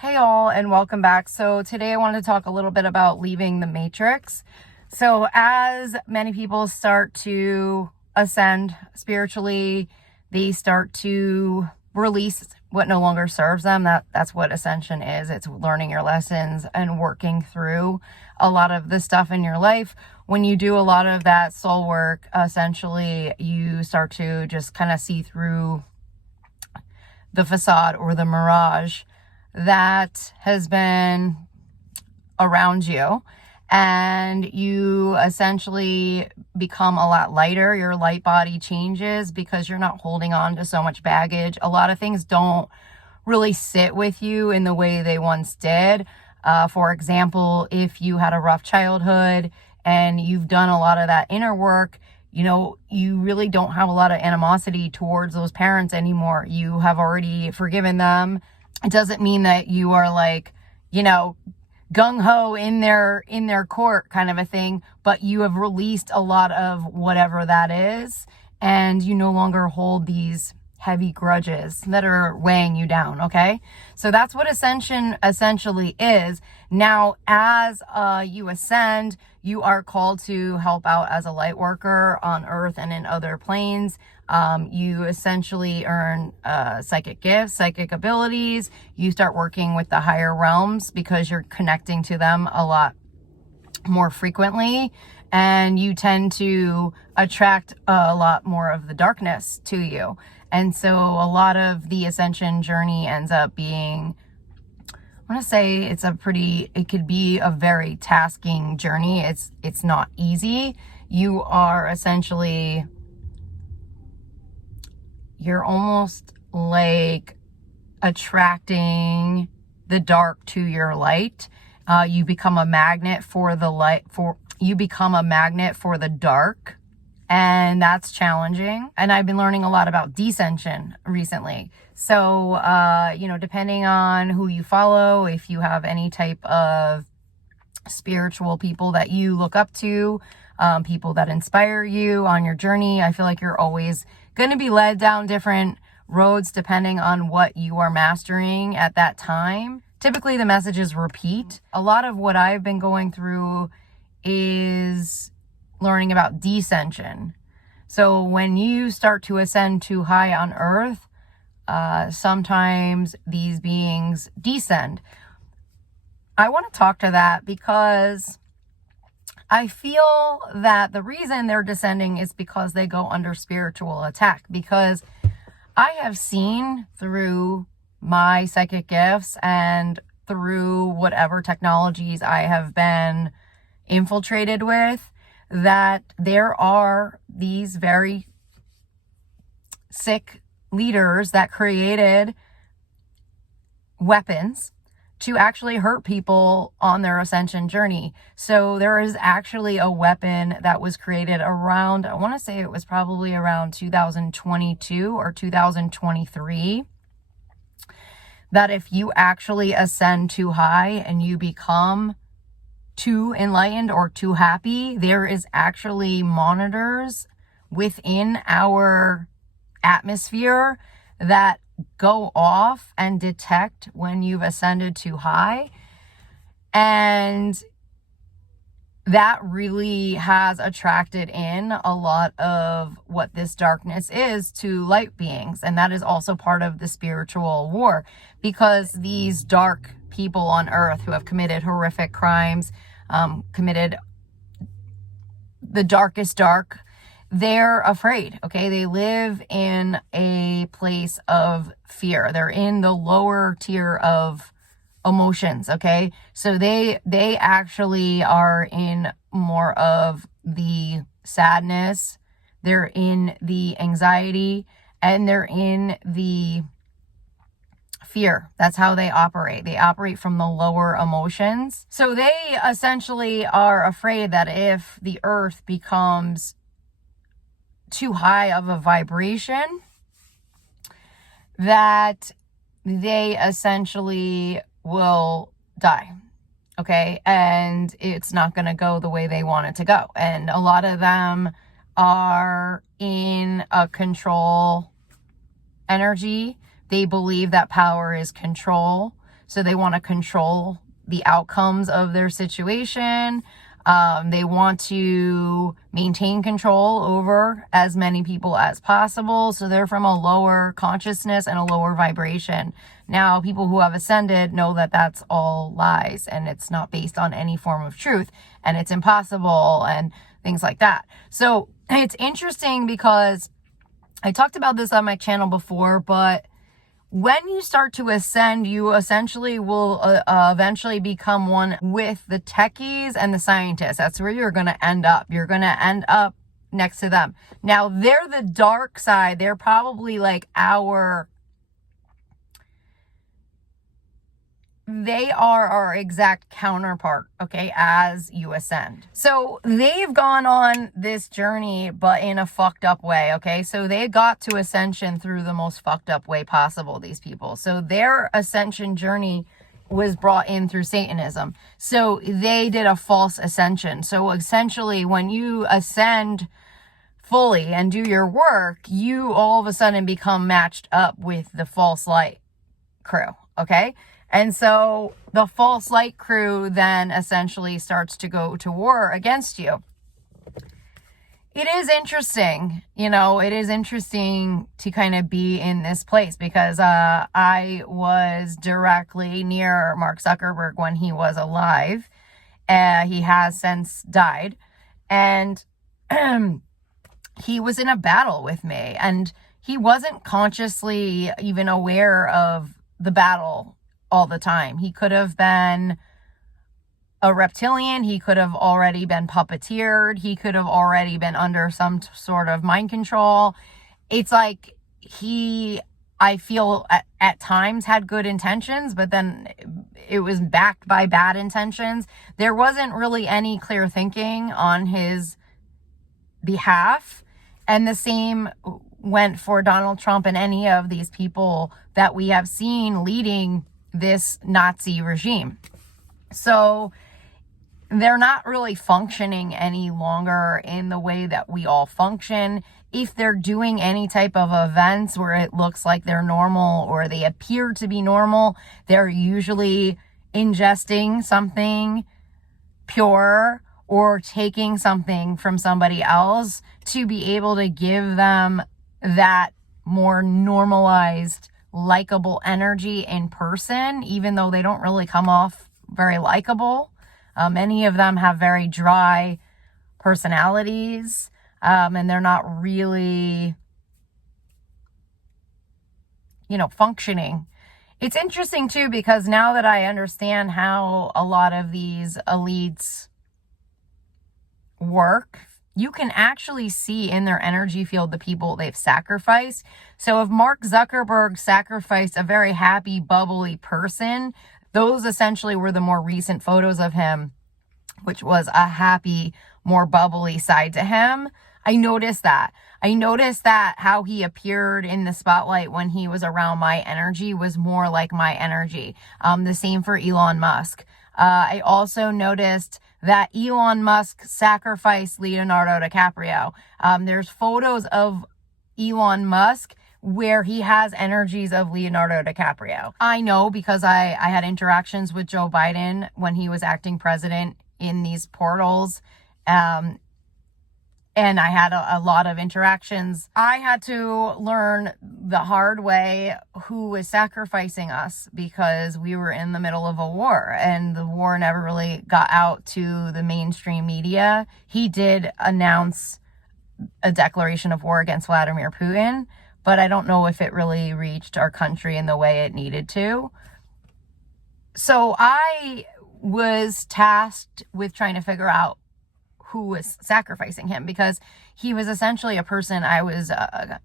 Hey all, and welcome back. So today I wanted to talk a little bit about leaving the matrix. So as many people start to ascend spiritually, they start to release what no longer serves them. That's what ascension is. It's learning your lessons and working through a lot of the stuff in your life. When you do a lot of that soul work, essentially you start to just kind of see through the facade or the mirage that has been around you, and you essentially become a lot lighter. Your light body changes because you're not holding on to so much baggage. A lot of things don't really sit with you in the way they once did. For example, if you had a rough childhood and you've done a lot of that inner work, you really don't have a lot of animosity towards those parents anymore. You have already forgiven them. It doesn't mean that you are like, gung-ho in their court kind of a thing, but you have released a lot of whatever that is, and you no longer hold these heavy grudges that are weighing you down, okay? So that's what ascension essentially is. Now, as you ascend, you are called to help out as a light worker on Earth and in other planes. You essentially earn psychic gifts, psychic abilities. You start working with the higher realms because you're connecting to them a lot more frequently, and you tend to attract a lot more of the darkness to you. And so a lot of the ascension journey ends up being, I want to say it could be a very tasking journey. It's not easy. You are essentially, you're almost like attracting the dark to your light. You become a magnet for the light, you become a magnet for the dark. And that's challenging. And I've been learning a lot about descension recently. So, depending on who you follow, if you have any type of spiritual people that you look up to, people that inspire you on your journey, I feel like you're always going to be led down different roads depending on what you are mastering at that time. Typically, the messages repeat. A lot of what I've been going through is learning about descension. So when you start to ascend too high on Earth, sometimes these beings descend. I want to talk to that because I feel that the reason they're descending is because they go under spiritual attack. Because I have seen through my psychic gifts and through whatever technologies I have been infiltrated with, that there are these very sick leaders that created weapons to actually hurt people on their ascension journey. So there is actually a weapon that was created around, I want to say it was probably around 2022 or 2023, that if you actually ascend too high and you become too enlightened or too happy, there is actually monitors within our atmosphere that go off and detect when you've ascended too high. And that really has attracted in a lot of what this darkness is to light beings. And that is also part of the spiritual war, because these dark people on Earth who have committed horrific crimes, committed the darkest dark, they're afraid, okay? They live in a place of fear. They're in the lower tier of emotions, okay? So they actually are in more of the sadness, they're in the anxiety, and they're in the fear. That's how they operate. They operate from the lower emotions. So they essentially are afraid that if the earth becomes too high of a vibration, that they essentially will die. Okay. And it's not going to go the way they want it to go. And a lot of them are in a control energy. They believe that power is control. So they want to control the outcomes of their situation. They want to maintain control over as many people as possible. So they're from a lower consciousness and a lower vibration. Now, people who have ascended know that that's all lies and it's not based on any form of truth and it's impossible and things like that. So it's interesting because I talked about this on my channel before, but when you start to ascend, you essentially will eventually become one with the techies and the scientists. That's where you're going to end up. You're going to end up next to them. Now, they're the dark side. They're probably like they are our exact counterpart, okay, as you ascend. So they've gone on this journey, but in a fucked up way, okay? So they got to ascension through the most fucked up way possible, these people. So their ascension journey was brought in through Satanism. So they did a false ascension. So essentially, when you ascend fully and do your work, you all of a sudden become matched up with the false light crew, okay? And so the false light crew then essentially starts to go to war against you. It is interesting, it is interesting to kind of be in this place because I was directly near Mark Zuckerberg when he was alive. He has since died. And he was in a battle with me. And he wasn't consciously even aware of the battle all the time. He could have been a reptilian. He could have already been puppeteered. He could have already been under some sort of mind control. It's like I feel at times had good intentions, but then it was backed by bad intentions. There wasn't really any clear thinking on his behalf. And the same went for Donald Trump and any of these people that we have seen leading this Nazi regime. So they're not really functioning any longer in the way that we all function. If they're doing any type of events where it looks like they're normal or they appear to be normal, they're usually ingesting something pure or taking something from somebody else to be able to give them that more normalized, likable energy in person, even though they don't really come off very likable. Many of them have very dry personalities, and they're not really, functioning. It's interesting too, because now that I understand how a lot of these elites work, you can actually see in their energy field the people they've sacrificed. So if Mark Zuckerberg sacrificed a very happy, bubbly person, those essentially were the more recent photos of him, which was a happy, more bubbly side to him. I noticed that how he appeared in the spotlight when he was around my energy was more like my energy. The same for Elon Musk. I also noticed that Elon Musk sacrificed Leonardo DiCaprio. There's photos of Elon Musk where he has energies of Leonardo DiCaprio. I know because I had interactions with Joe Biden when he was acting president in these portals. And I had a lot of interactions. I had to learn the hard way who was sacrificing us because we were in the middle of a war and the war never really got out to the mainstream media. He did announce a declaration of war against Vladimir Putin, but I don't know if it really reached our country in the way it needed to. So I was tasked with trying to figure out who was sacrificing him because he was essentially a person I was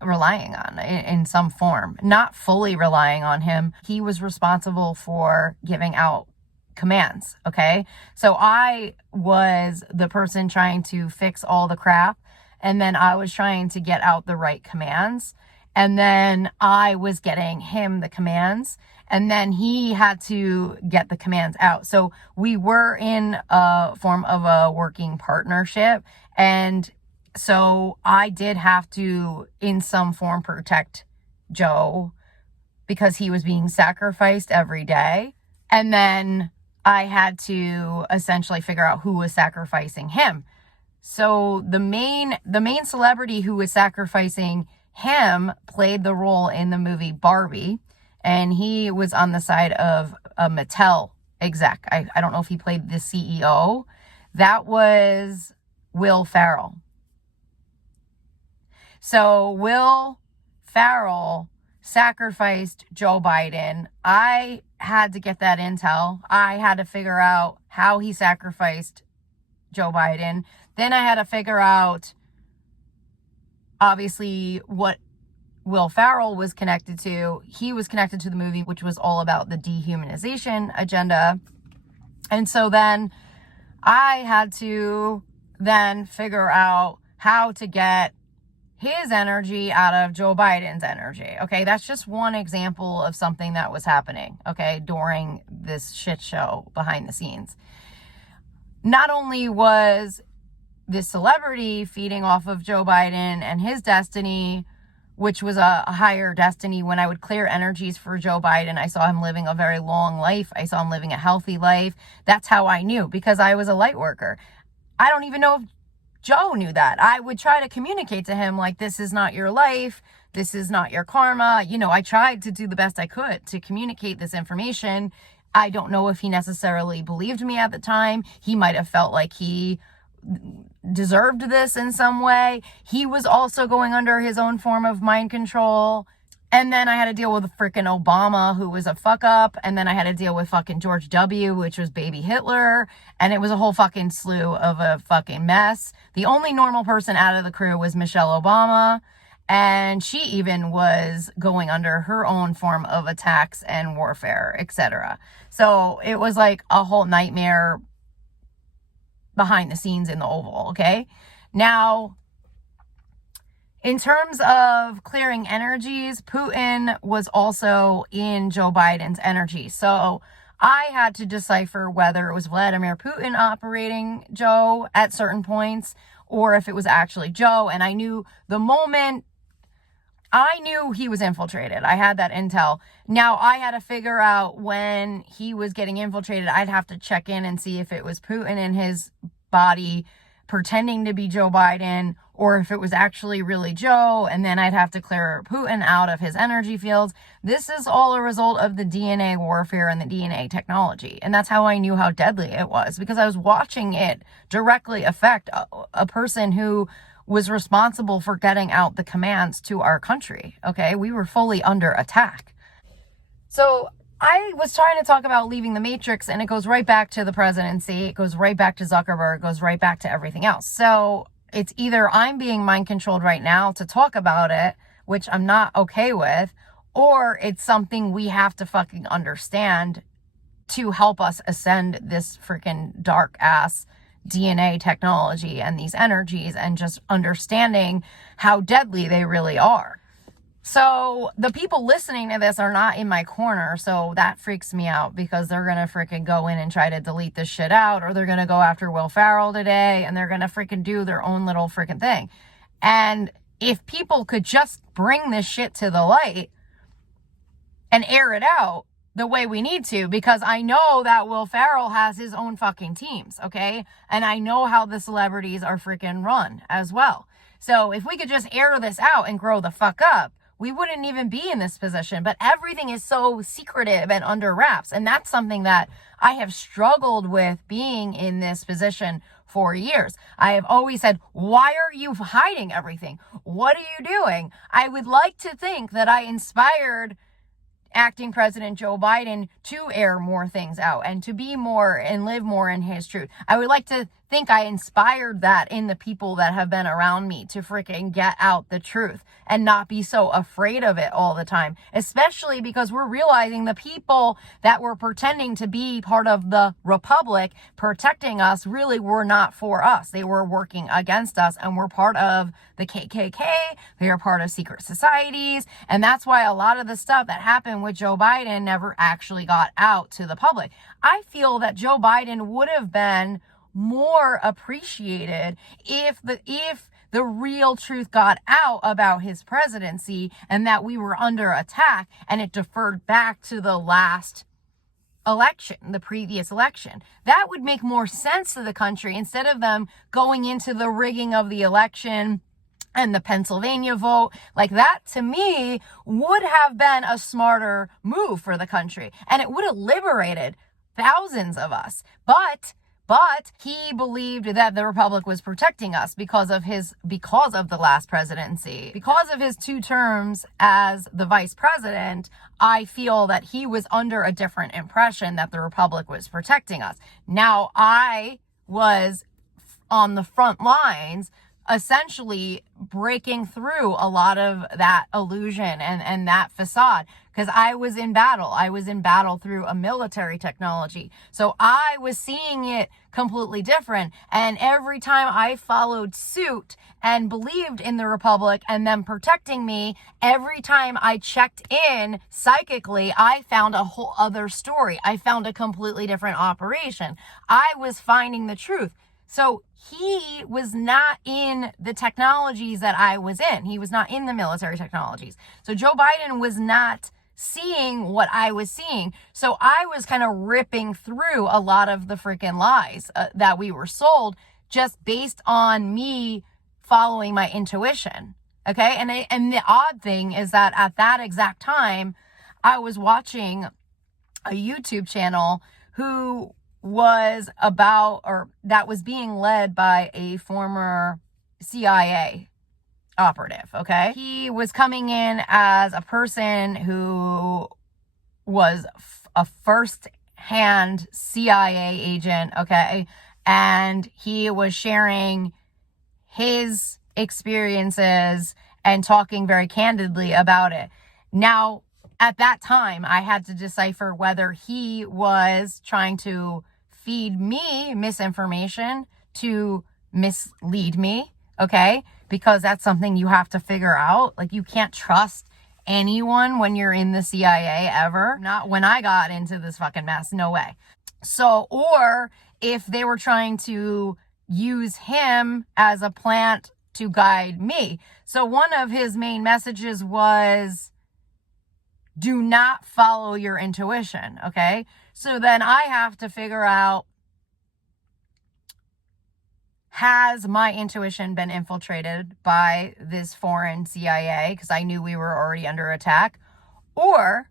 relying on in some form, not fully relying on him. He was responsible for giving out commands. Okay. So I was the person trying to fix all the crap. And then I was trying to get out the right commands. And then I was getting him the commands. And then he had to get the commands out. So we were in a form of a working partnership. And so I did have to, in some form, protect Joe because he was being sacrificed every day. And then I had to essentially figure out who was sacrificing him. So the main celebrity who was sacrificing him played the role in the movie Barbie, and he was on the side of a Mattel exec. I don't know if he played the CEO. That was Will Ferrell. So Will Ferrell sacrificed Joe Biden. I had to get that intel. I had to figure out how he sacrificed Joe Biden. Then I had to figure out, obviously, what Will Ferrell was connected to. He was connected to the movie, which was all about the dehumanization agenda. And so then I had to then figure out how to get his energy out of Joe Biden's energy. Okay, that's just one example of something that was happening, okay, during this shit show behind the scenes. Not only was this celebrity feeding off of Joe Biden and his destiny, which was a higher destiny. When I would clear energies for Joe Biden, I saw him living a very long life. I saw him living a healthy life. That's how I knew, because I was a light worker. I don't even know if Joe knew that. I would try to communicate to him, like, this is not your life. This is not your karma. You know, I tried to do the best I could to communicate this information. I don't know if he necessarily believed me at the time. He might have felt like he deserved this in some way. He was also going under his own form of mind control. And then I had to deal with freaking Obama, who was a fuck up. And then I had to deal with fucking George W., which was baby Hitler. And it was a whole fucking slew of a fucking mess. The only normal person out of the crew was Michelle Obama. And she even was going under her own form of attacks and warfare, etc. So it was like a whole nightmare behind the scenes in the Oval, okay? Now, in terms of clearing energies, Putin was also in Joe Biden's energy. So I had to decipher whether it was Vladimir Putin operating Joe at certain points or if it was actually Joe. And I knew the moment I knew he was infiltrated. I had that intel. Now I had to figure out when he was getting infiltrated. I'd have to check in and see if it was Putin in his body pretending to be Joe Biden, or if it was actually really Joe, and then I'd have to clear Putin out of his energy fields. This is all a result of the DNA warfare and the DNA technology. And that's how I knew how deadly it was, because I was watching it directly affect a person who was responsible for getting out the commands to our country. Okay, we were fully under attack. So I was trying to talk about leaving the matrix, and it goes right back to the presidency. It goes right back to Zuckerberg. It goes right back to everything else. So it's either I'm being mind controlled right now to talk about it, which I'm not okay with, or it's something we have to fucking understand to help us ascend this freaking dark ass DNA technology and these energies, and just understanding how deadly they really are. So the people listening to this are not in my corner, so that freaks me out, because they're going to freaking go in and try to delete this shit out, or they're going to go after Will Ferrell today, and they're going to freaking do their own little freaking thing. And if people could just bring this shit to the light and air it out the way we need to, because I know that Will Ferrell has his own fucking teams, okay? And I know how the celebrities are freaking run as well. So if we could just air this out and grow the fuck up, we wouldn't even be in this position. But everything is so secretive and under wraps. And that's something that I have struggled with, being in this position for years. I have always said, why are you hiding everything? What are you doing? I would like to think that I inspired acting President Joe Biden to air more things out and to be more and live more in his truth. I would like to think I inspired that in the people that have been around me to freaking get out the truth and not be so afraid of it all the time, especially because we're realizing the people that were pretending to be part of the Republic protecting us really were not for us. They were working against us, and we're part of the KKK. They are part of secret societies. And that's why a lot of the stuff that happened with Joe Biden never actually got out to the public. I feel that Joe Biden would have been more appreciated if the real truth got out about his presidency, and that we were under attack, and it deferred back to the last election, the previous election. That would make more sense to the country instead of them going into the rigging of the election and the Pennsylvania vote. Like, that to me would have been a smarter move for the country, and it would have liberated thousands of us. But he believed that the Republic was protecting us because of the last presidency. Because of his 2 terms as the vice president, I feel that he was under a different impression that the Republic was protecting us. Now, I was on the front lines, essentially breaking through a lot of that illusion and that facade, because I was in battle. I was in battle through a military technology. So I was seeing it completely different. And every time I followed suit and believed in the Republic and them protecting me, every time I checked in psychically, I found a whole other story. I found a completely different operation. I was finding the truth. So he was not in the technologies that I was in. He was not in the military technologies. So Joe Biden was not seeing what I was seeing. So I was kind of ripping through a lot of the freaking lies that we were sold, just based on me following my intuition. Okay. And the odd thing is that at that exact time, I was watching a YouTube channel that was being led by a former CIA operative. Okay. He was coming in as a person who was a first-hand CIA agent. Okay. And he was sharing his experiences and talking very candidly about it. Now, at that time, I had to decipher whether he was trying to feed me misinformation to mislead me, okay? Because that's something you have to figure out. Like, you can't trust anyone when you're in the CIA ever. Not when I got into this fucking mess, no way. So, or if they were trying to use him as a plant to guide me. So one of his main messages was, do not follow your intuition, okay? So then I have to figure out, has my intuition been infiltrated by this foreign CIA? Because I knew we were already under attack. Or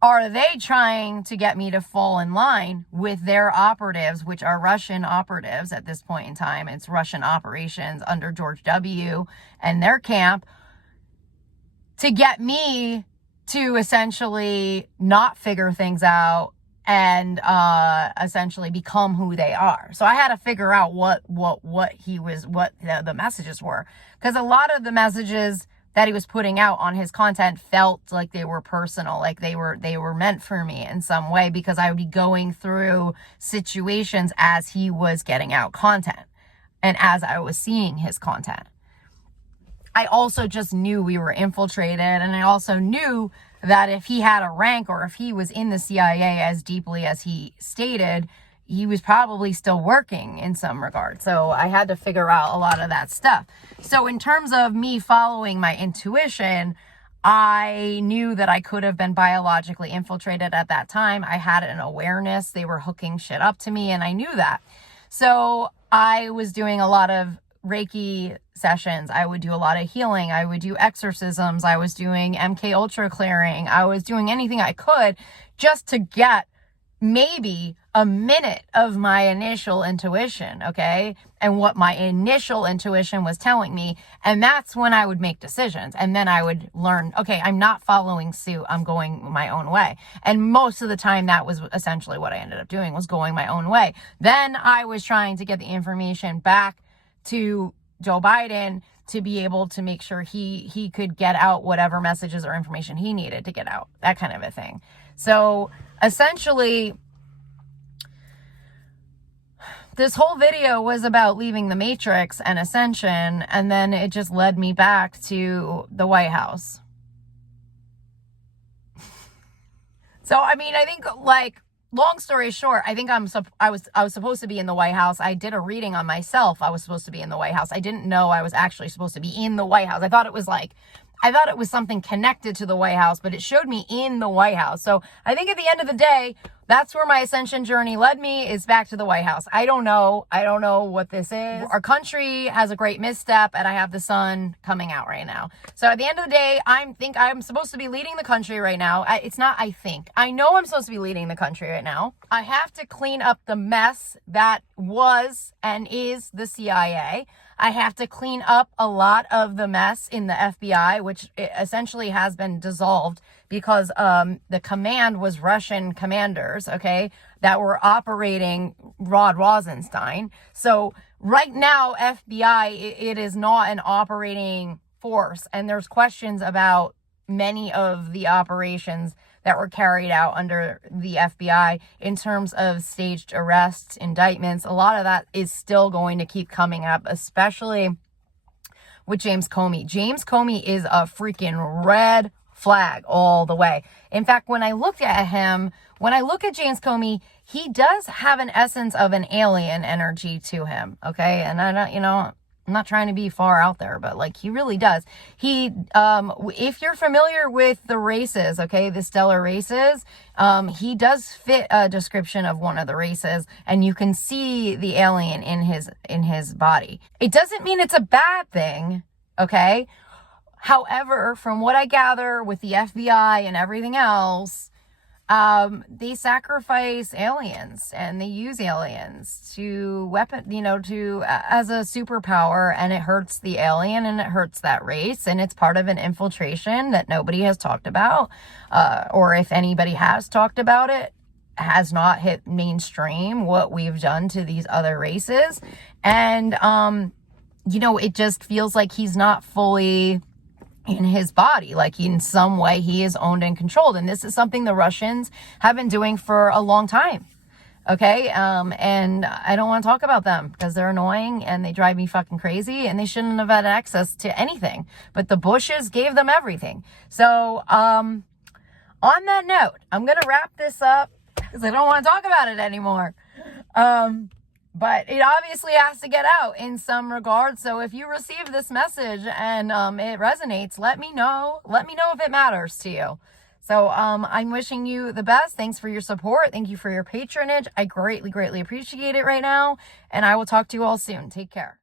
are they trying to get me to fall in line with their operatives, which are Russian operatives at this point in time? It's Russian operations under George W. and their camp, to get me to essentially not figure things out and essentially become who they are. So I had to figure out what the messages were, because a lot of the messages that he was putting out on his content felt like they were personal, like they were meant for me in some way, because I would be going through situations as he was getting out content and as I was seeing his content. I also just knew we were infiltrated, and I also knew that if he had a rank, or if he was in the CIA as deeply as he stated, he was probably still working in some regard. So I had to figure out a lot of that stuff. So in terms of me following my intuition, I knew that I could have been biologically infiltrated at that time. I had an awareness. They were hooking shit up to me, and I knew that. So I was doing a lot of Reiki sessions. I would do a lot of healing. I would do exorcisms. I was doing MK Ultra clearing. I was doing anything I could just to get maybe a minute of my initial intuition, okay? And what my initial intuition was telling me. And that's when I would make decisions. And then I would learn, okay, I'm not following suit. I'm going my own way. And most of the time, that was essentially what I ended up doing, was going my own way. Then I was trying to get the information back to Joe Biden to be able to make sure he could get out whatever messages or information he needed to get out, that kind of a thing. So essentially, this whole video was about leaving the Matrix and ascension, and then it just led me back to the White House. So, I mean, I think, like, long story short, I think I was supposed to be in the White House. I did a reading on myself. I was supposed to be in the White House. I didn't know I was actually supposed to be in the White House. I thought it was like I thought it was something connected to the White House, but it showed me in the White House. So I think at the end of the day, that's where my ascension journey led me, is back to the White House. I don't know what this is. Our country has a great misstep, and I have the sun coming out right now. So at the end of the day, I think I'm supposed to be leading the country right now. I know I'm supposed to be leading the country right now. I have to clean up the mess that was and is the CIA. I have to clean up a lot of the mess in the FBI, which essentially has been dissolved because the command was Russian commanders, okay, that were operating Rod Rosenstein. So right now, FBI, it is not an operating force. And there's questions about many of the operations that were carried out under the FBI in terms of staged arrests, indictments. A lot of that is still going to keep coming up, especially with James Comey. James Comey is a freaking red flag all the way. In fact, when I look at James Comey, he does have an essence of an alien energy to him, okay? And I don't, I'm not trying to be far out there, but like, he really does. If you're familiar with the races, okay, the stellar races, he does fit a description of one of the races, and you can see the alien in his body. It doesn't mean it's a bad thing, okay? However, from what I gather with the FBI and everything else, they sacrifice aliens and they use aliens to as a superpower, and it hurts the alien and it hurts that race, and it's part of an infiltration that nobody has talked about, or if anybody has talked about it, has not hit mainstream what we've done to these other races. And, it just feels like he's not fully in his body, like in some way he is owned and controlled. And this is something the Russians have been doing for a long time. Okay. And I don't want to talk about them because they're annoying and they drive me fucking crazy, and they shouldn't have had access to anything, but the Bushes gave them everything. So, on that note, I'm going to wrap this up because I don't want to talk about it anymore. But it obviously has to get out in some regard. So if you receive this message and it resonates, let me know. Let me know if it matters to you. So I'm wishing you the best. Thanks for your support. Thank you for your patronage. I greatly, greatly appreciate it right now. And I will talk to you all soon. Take care.